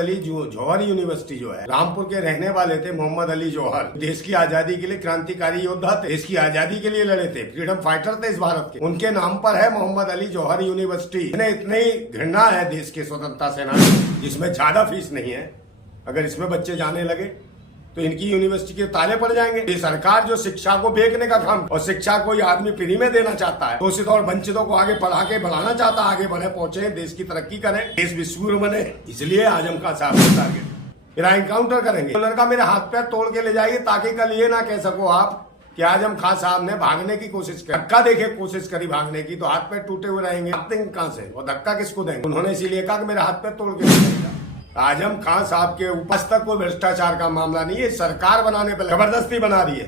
अली जौहर university जो है, रामपुर के रहने वाले थे मोहम्मद अली जौहर। देश की आजादी के लिए क्रांतिकारी योद्धा थे, देश की आजादी के लिए लड़े थे, फ्रीडम फाइटर थे इस भारत के। उनके नाम पर है मोहम्मद अली जौहर यूनिवर्सिटी। इन्हें इतनी घृणा है देश के स्वतंत्रता सेनानी, जिसमें ज्यादा फीस नहीं है। अगर इसमें बच्चे जाने लगे तो इनकी यूनिवर्सिटी के ताले पड़ जाएंगे। ये सरकार जो शिक्षा को बेचने का काम, और शिक्षा कोई आदमी फ्री में देना चाहता है, शोषित और वंचितों को आगे पढ़ा के बढ़ाना चाहता है, आगे बढ़े, पहुंचे, देश की तरक्की करें, देश विश्वगुरु बने। इसलिए आजम खान साहब को टारगेट मेरा एनकाउंटर करेंगे। लड़का मेरे हाथ पैर तोड़ के ले जाइए, ताकि कल ये ना कह सको आप कि आजम खान साहब ने भागने की कोशिश की। धक्का देखे कोशिश करी भागने की, तो हाथ पैर टूटे हुए रहेंगे। कहां से और धक्का किसको देंगे? उन्होंने इसीलिए कहा कि मेरा हाथ पैर तोड़ के ले जाएगा। आजम खान साहब के ऊपर तक कोई भ्रष्टाचार का मामला नहीं है। सरकार बनाने पर जबरदस्ती बना रही है।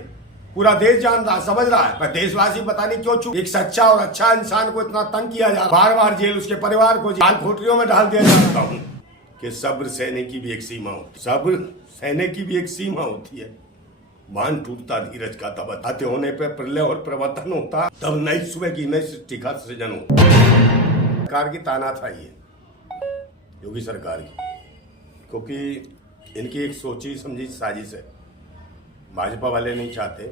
पूरा देश जान रहा, समझ रहा है, पर देशवासी पता नहीं क्यों चुप। एक सच्चा और अच्छा इंसान को इतना तंग किया जा रहा है, बार बार जेल, उसके परिवार को जाल खोटरियों में डाल दिया जाता हूँ कि सब्र सहने की भी एक सीमा होती है। सब्र सहने की भी एक सीमा होती है। बांध टूटता धीरज का तब आते होने पर प्रलय और प्रवर्तन होता, तब नई सुबह की नई सृष्टि का सृजन होता। सरकार की तानाशाही है, योगी सरकार की, क्योंकि इनकी एक सोची समझी साजिश है। भाजपा वाले नहीं चाहते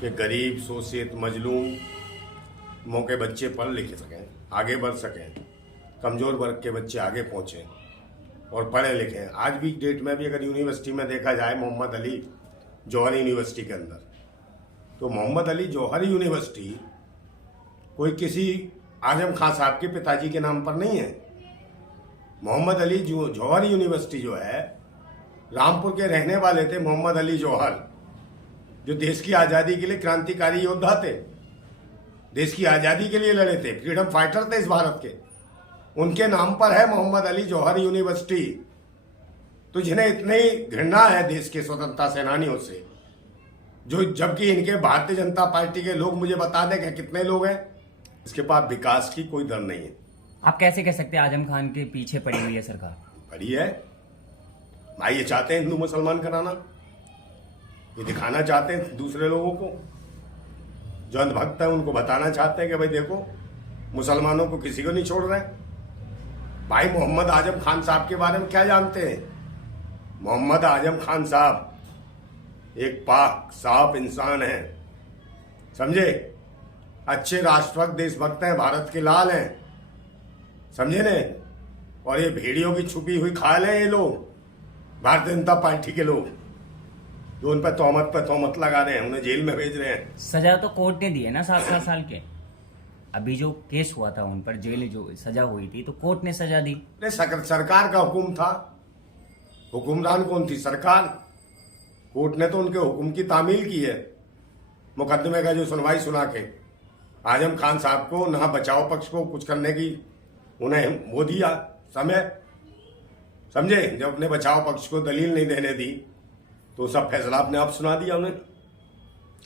कि गरीब, शोषित, मजलूम के बच्चे पढ़ लिख सकें, आगे बढ़ सकें, कमजोर वर्ग के बच्चे आगे पहुंचें और पढ़े लिखें। आज भी डेट में भी अगर यूनिवर्सिटी में देखा जाए, मोहम्मद अली जौहर यूनिवर्सिटी के अंदर, तो मोहम्मद अली जौहर यूनिवर्सिटी कोई किसी आजम खान साहब के पिताजी के नाम पर नहीं है। मोहम्मद अली जौहर यूनिवर्सिटी जो है, रामपुर के रहने वाले थे मोहम्मद अली जौहर, जो देश की आजादी के लिए क्रांतिकारी योद्धा थे, देश की आजादी के लिए लड़े थे, फ्रीडम फाइटर थे इस भारत के। उनके नाम पर है मोहम्मद अली जौहर यूनिवर्सिटी। तो जिन्हें इतनी घृणा है देश के स्वतंत्रता सेनानियों से, जो जबकि इनके भारतीय जनता पार्टी के लोग मुझे बता दें कि कितने लोग हैं, इसके पास विकास की कोई दर नहीं है। आप कैसे कह सकते हैं आजम खान के पीछे पड़ी हुई है सरकार? पड़ी है भाई, ये चाहते हैं हिंदू मुसलमान कराना, ये दिखाना चाहते हैं दूसरे लोगों को, जो अंधभक्त है उनको बताना चाहते हैं कि भाई देखो, मुसलमानों को किसी को नहीं छोड़ रहे। भाई मोहम्मद आजम खान साहब के बारे में क्या जानते हैं? मोहम्मद आजम खान साहब एक पाक साफ इंसान है, समझे, अच्छे राष्ट्रभक्त देशभक्त हैं, भारत के लाल हैं, समझे ने। और ये भेड़ियों की छुपी हुई खाल है ये लोग, भारतीय जनता पार्टी के लोग, जो उन पर तोहमत लगा रहे हैं, उन्हें जेल में भेज रहे हैं। सजा तो कोर्ट ने दी है ना 7 साल के। अभी जो केस हुआ था उन पर, जेल जो सजा हुई थी, तो कोर्ट ने सजा दी। सरकार का हुक्म था, हुक्मरान कौन थी? सरकार। कोर्ट ने तो उनके हुक्म की तामील की है। मुकदमे का जो सुनवाई सुना के आजम खान साहब को, ना बचाव पक्ष को कुछ करने की उन्हें वो दिया समय, समझे। जब अपने बचाव पक्ष को दलील नहीं देने दी, तो सब फैसला अपने आप सुना दिया उन्हें।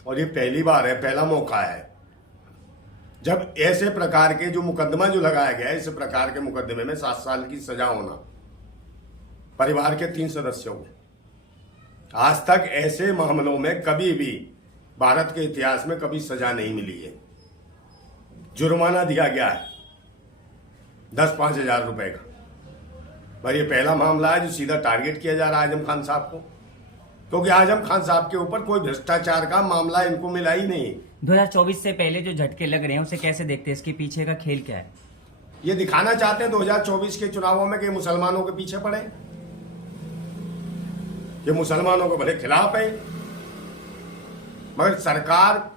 और ये पहली बार है, पहला मौका है जब ऐसे प्रकार के जो मुकदमा जो लगाया गया है, इस प्रकार के मुकदमे में 7 साल की सजा होना परिवार के 3 सदस्यों को। आज तक ऐसे मामलों में कभी भी भारत के इतिहास में कभी सजा नहीं मिली है। जुर्माना दिया गया है 10-5 हजार रुपए का, पर ये पहला मामला है जो सीधा टारगेट किया जा रहा है आजम खान साहब को, क्योंकि आजम खान साहब के ऊपर कोई भ्रष्टाचार का मामला इनको मिला ही नहीं। 2024 से पहले जो झटके लग रहे हैं उसे कैसे देखते हैं? इसके पीछे का खेल क्या है? ये दिखाना चाहते हैं 2024 के चुनावों में कि मुसलमानों के पीछे पड़े, कि मुसलमानों के बड़े खिलाफ है। मगर सरकार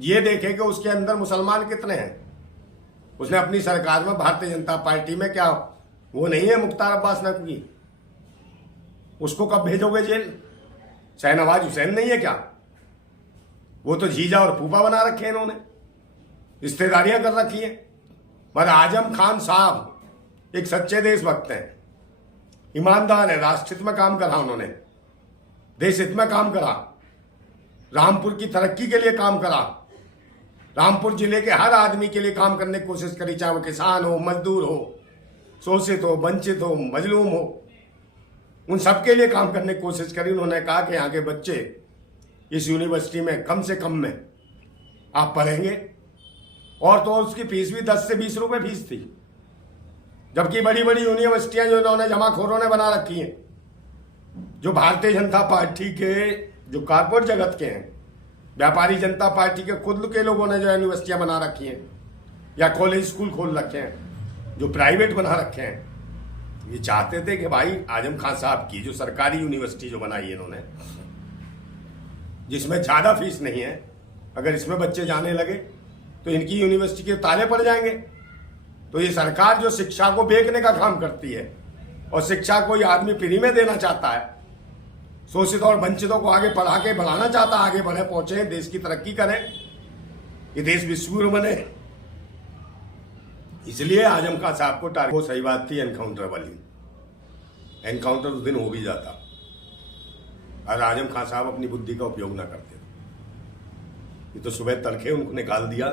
ये देखे कि उसके अंदर मुसलमान कितने हैं। उसने अपनी सरकार में भारतीय जनता पार्टी में क्या वो नहीं है मुख्तार अब्बास नकवी? उसको कब भेजोगे जेल? शहनवाज हुसैन नहीं है क्या? वो तो जीजा और फूफा बना रखे हैं इन्होंने, रिश्तेदारियां कर रखी हैं। पर आजम खान साहब एक सच्चे देशभक्त हैं, ईमानदार है, राष्ट्रहित में काम करा उन्होंने, देश हित में काम करा, रामपुर की तरक्की के लिए काम करा, रामपुर जिले के हर आदमी के लिए काम करने की कोशिश करी, चाहे वो किसान हो, मजदूर हो, शोषित हो, वंचित हो, मजलूम हो, उन सबके लिए काम करने की कोशिश करी। उन्होंने कहा कि यहाँ के बच्चे इस यूनिवर्सिटी में कम से कम में आप पढ़ेंगे, और तो उसकी फीस भी 10 से 20 रुपए फीस थी। जबकि बड़ी बड़ी यूनिवर्सिटियां जो इन्होंने जमाखोरों ने बना रखी हैं, जो भारतीय जनता पार्टी के जो कारपोरेट जगत के हैं, व्यापारी जनता पार्टी के खुद के लोगों ने जो यूनिवर्सिटियां बना रखी हैं या कॉलेज स्कूल खोल रखे हैं, जो प्राइवेट बना रखे हैं, ये चाहते थे कि भाई आजम खान साहब की जो सरकारी यूनिवर्सिटी जो बनाई है इन्होंने, जिसमें ज्यादा फीस नहीं है, अगर इसमें बच्चे जाने लगे तो इनकी यूनिवर्सिटी के ताले पड़ जाएंगे। तो ये सरकार जो शिक्षा को बेचने का काम करती है और शिक्षा को ये आदमी फ्री में देना चाहता है, शोषित और वंचितों को आगे पढ़ा के बढ़ाना चाहता है, आगे बढ़े, पहुंचे, देश की तरक्की करें, ये देश विश्वगुरु बने। इसलिए आजम खान साहब को टारगेट, वो सही बात थी एनकाउंटर वाली, एनकाउंटर उस दिन हो भी जाता और आजम खान साहब अपनी बुद्धि का उपयोग ना करते। ये तो सुबह तड़के उनको निकाल दिया,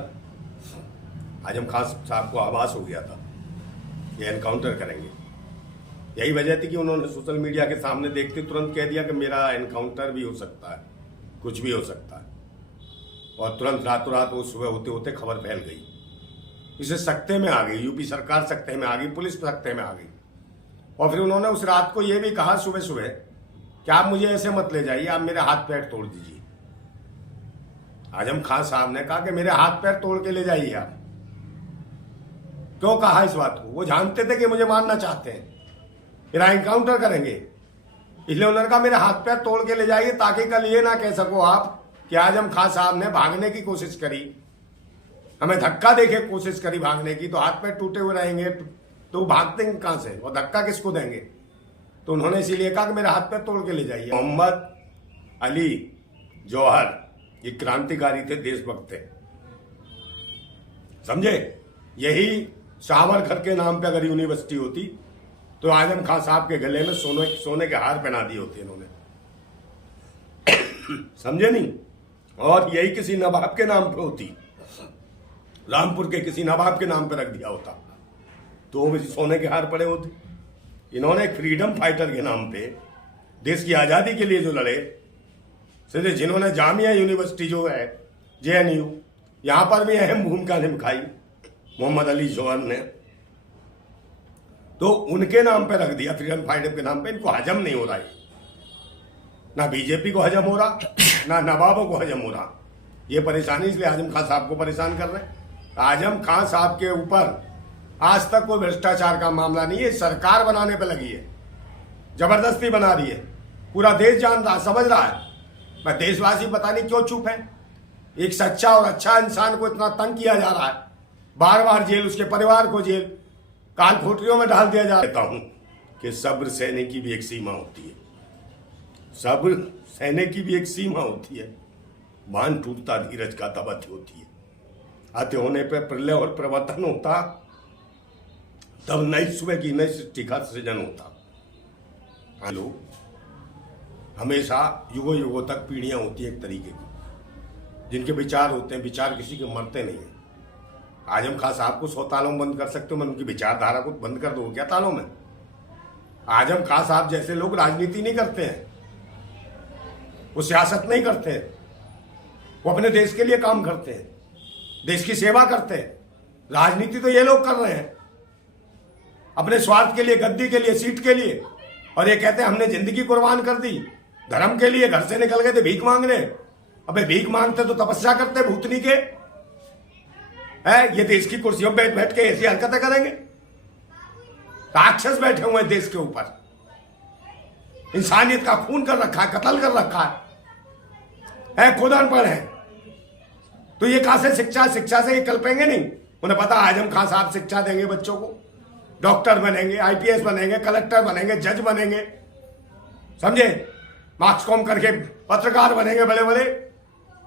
आजम खान साहब को आभास हो गया था ये एनकाउंटर करेंगे। यही वजह थी कि उन्होंने सोशल मीडिया के सामने देखते तुरंत कह दिया कि मेरा एनकाउंटर भी हो सकता है, कुछ भी हो सकता है, और तुरंत रातों रात वो सुबह होते होते खबर फैल गई। इसे सख्ते में आ गई, यूपी सरकार सख्ते में आ गई, पुलिस सख्ते में आ गई। और फिर उन्होंने उस रात को ये भी कहा सुबह सुबह कि आप मुझे ऐसे मत ले जाइए, आप मेरे हाथ पैर तोड़ दीजिए। आजम खान साहब ने कहा कि मेरे हाथ पैर तोड़ के ले जाइए आप। क्यों कहा इस बात को? वो जानते थे कि मुझे मारना चाहते हैं, मेरा एनकाउंटर करेंगे, इसलिए उन्होंने कहा मेरे हाथ पैर तोड़ के ले जाइए, ताकि कल ये ना कह सको आप कि आजम खान साहब ने भागने की कोशिश करी, हमें धक्का देके कोशिश करी भागने की, तो हाथ पैर टूटे हुए रहेंगे तो भागते कहां से और धक्का किसको देंगे। तो उन्होंने इसीलिए कहा कि मेरे हाथ पैर तोड़ के ले जाइए। मोहम्मद अली जौहर ये क्रांतिकारी थे, देशभक्त थे, समझे। यही सावरकर के नाम पे अगर यूनिवर्सिटी होती तो आजम खान साहब के गले में सोने के हार पहना दिए होते इन्होंने, समझे नहीं। और यही किसी नवाब के नाम पे होती, रामपुर के किसी नवाब के नाम पे रख दिया होता तो वो सोने के हार पड़े होते। इन्होंने एक फ्रीडम फाइटर के नाम पे देश की आजादी के लिए जो लड़े, सीधे जिन्होंने जामिया यूनिवर्सिटी जो है JNU, यहां पर भी अहम भूमिका निभाई मोहम्मद अली जौहर ने, तो उनके नाम पे रख दिया फ्रीडम फाइटर के नाम पे। इनको हजम नहीं हो रहा है, ना बीजेपी को हजम हो रहा, ना नवाबों को हजम हो रहा। ये परेशानी इसलिए आजम खान साहब को परेशान कर रहे हैं। आजम खान साहब के ऊपर आज तक कोई भ्रष्टाचार का मामला नहीं है, सरकार बनाने पे लगी है, जबरदस्ती बना रही है, पूरा देश जान रहा, समझ रहा है। मैं देशवासी पता नहीं क्यों चुप है। एक सच्चा और अच्छा इंसान को इतना तंग किया जा रहा है, बार बार जेल, उसके परिवार को जेल, काल कोठरियों में डाल दिया जा रहा हूं कि सब्र सहने की भी एक सीमा होती है, सब्र सहने की भी एक सीमा होती है। बांध टूटता धीरज का तब अति होती है, अति होने पर प्रलय और प्रवर्तन होता, तब नई सुबह की नई सृष्टि का सृजन होता। लोग हमेशा युगों युगों तक पीढ़ियां होती है एक तरीके की, जिनके विचार होते हैं, विचार किसी के मरते नहीं है। आजम खान साहब को 100 तालों में बंद कर सकते हो, मैं उनकी विचारधारा को बंद कर दो क्या तालों में? आजम खान साहब जैसे लोग राजनीति नहीं करते हैं, वो सियासत नहीं करते हैं, वो अपने देश के लिए काम करते हैं, देश की सेवा करते हैं। राजनीति तो ये लोग कर रहे हैं अपने स्वार्थ के लिए, गद्दी के लिए, सीट के लिए, और ये कहते हैं हमने जिंदगी कुर्बान कर दी धर्म के लिए, घर से निकल गए थे भीख मांगने। अबे भीख मांगते तो तपस्या करते भूतनी के है, ये देश की कुर्सियों पे बैठ के ऐसी हरकतें करेंगे। राक्षस बैठे हुए हैं देश के ऊपर, इंसानियत का खून कर रखा है, कत्ल कर रखा है, खुद अनपढ़ है। तो ये कहां से शिक्षा से ये कल्पेंगे नहीं। उन्हें पता आजम खान साहब शिक्षा देंगे बच्चों को, डॉक्टर बनेंगे, IPS बनेंगे, कलेक्टर बनेंगे, जज बनेंगे, समझे, मार्क्स कॉम करके पत्रकार बनेंगे बड़े बड़े।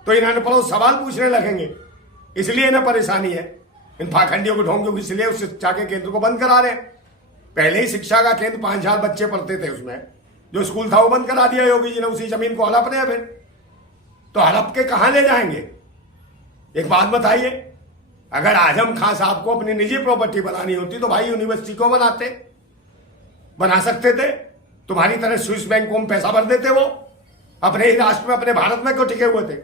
तो इन्होंने पढ़ो सवाल पूछने लगेंगे, इसलिए इन्हें परेशानी है। इन पाखंडियों को ढोंगियों को इसलिए उस शिक्षा के केंद्र को बंद करा रहे हैं। पहले ही शिक्षा का केंद्र 5000 बच्चे पढ़ते थे, उसमें जो स्कूल था वो बंद करा दिया योगी जी ने, उसी जमीन को हड़प रहे हैं। फिर तो हड़प के कहां ले जाएंगे? एक बात बताइए, अगर आजम खान साहब को अपनी निजी प्रॉपर्टी बनानी होती तो भाई यूनिवर्सिटी को बना सकते थे। तुम्हारी तरह स्विस बैंक को पैसा भर देते, वो अपने ही राष्ट्र में, अपने भारत में क्यों टिके हुए थे?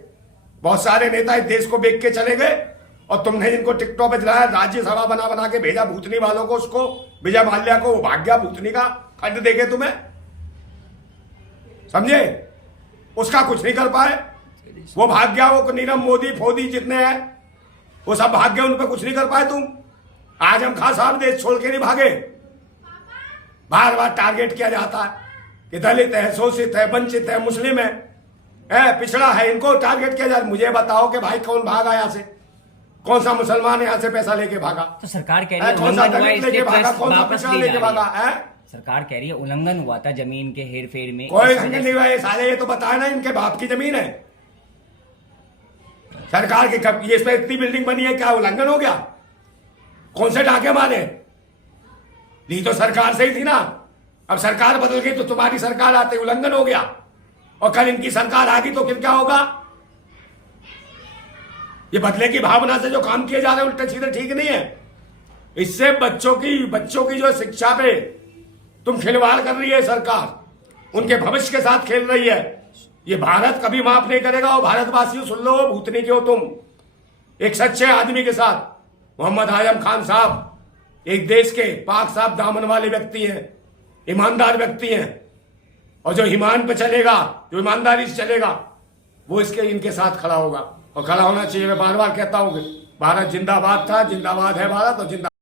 बहुत सारे नेता इस देश को बेच के चले गए और तुमने इनको टिकटॉक पे चलाया, राज्यसभा बना बना के भेजा भूतनी वालों को, उसको विजय माल्या को, वो भाग गया भूतनी का खंड देके तुम्हें, समझे? उसका कुछ नहीं कर पाए, वो भाग गया। वो नीरव मोदी फोदी जितने हैं वो सब भाग गए, उन पर कुछ नहीं कर पाए तुम। आजम खान साहब देश छोड़ के नहीं भागे। बार बार टारगेट किया जाता है कि दलित है, शोषित है, वंचित है, मुस्लिम है, पिछड़ा है, इनको टारगेट किया जाता। मुझे बताओ कि भाई कौन भागा यहाँ से, कौन सा मुसलमान यहाँ से पैसा लेके भागा? तो सरकार कह रही है कौन सा उल्लंघन हुआ दलित है, लेके इसलिए भागा, प्रेस कौन सा वापस पिछड़ा ली लेके जा रही भागा है। है? सरकार कह रही है उल्लंघन हुआ था जमीन के हेर फेर में। कोई संगठन नहीं हुआ, ये सारे ये तो बताया ना इनके बाप की जमीन है सरकार की। कब ये इस पे इतनी बिल्डिंग बनी है, क्या उल्लंघन हो गया? कौन से डाके मारे? ली तो सरकार से ही थी ना। अब सरकार बदल गई तो तुम्हारी सरकार आते उल्लंघन हो गया, और कल इनकी सरकार आ गई तो फिर क्या होगा? ये बदले की भावना से जो काम किए जा रहे हैं उल्टे सीधे ठीक नहीं है। इससे बच्चों की जो शिक्षा पे तुम खिलवाड़ कर रही है सरकार, उनके भविष्य के साथ खेल रही है। ये भारत कभी माफ नहीं करेगा। और भारतवासियों सुन लो, भूतनी क्यों तुम एक सच्चे आदमी के साथ, मोहम्मद आजम खान साहब एक देश के पाक साफ दामन वाले व्यक्ति हैं, ईमानदार व्यक्ति हैं, और जो ईमान पे चलेगा, जो ईमानदारी से चलेगा, वो इनके साथ खड़ा होगा और खड़ा होना चाहिए। मैं बार बार कहता हूं कि भारत जिंदाबाद था, जिंदाबाद है भारत, और जिंदाबाद